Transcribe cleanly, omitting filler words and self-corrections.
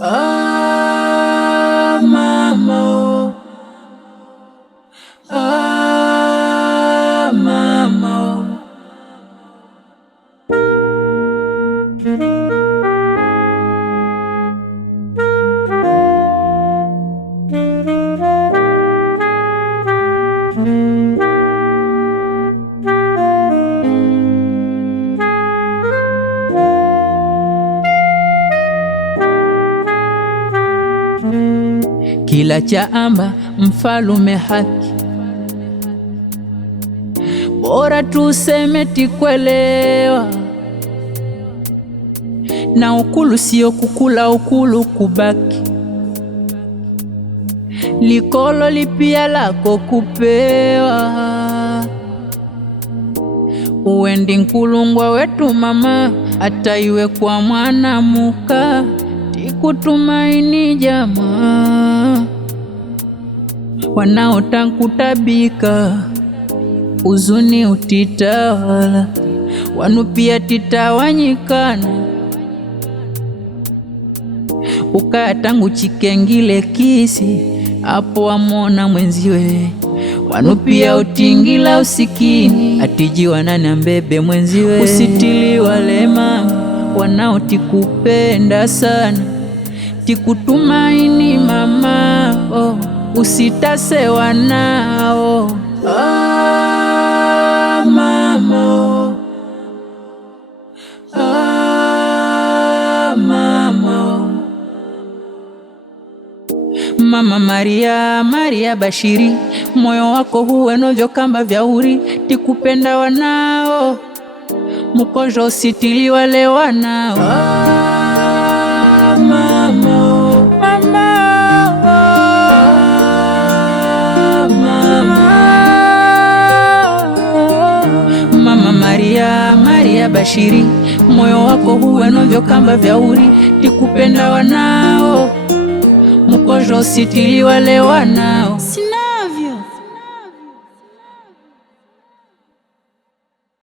Ah, mama, oh. Ah, mama, oh. Kila chaamba mfalume haki, bora tuseme tikwelewa, na ukulu sio kukula, ukulu kubaki. Likolo lipia lako kupewa, uwendi nkulungwa wetu mama, hata iwe kwa mwana muka, tikutumaini jamaa. Wanaotankutabika uzuni utitawala, wanu pia titawanyikana. Ukaya tangu chikengile kisi, hapo wamona mwenziwe, wanu pia utingila usikini, atijiwa nani ambebe mwenziwe. Usitili wale mama wanaotikupenda sana, tikutumaini mama, oh, usitase wanao. Ah, mama, oh. Ah, mama, oh. Mama Maria, Maria Bashiri, moyo wako huwe novyo kamba vya uri, tikupenda wanao, mukojo usitili wale wanao. Ah, mama, oh. Mama, oh. Ah, mama. Mama Maria, Maria Bashiri, moyo wako huwe novyo kamba vya uri, tikupenda wanao, mukojo usitili wale wanao.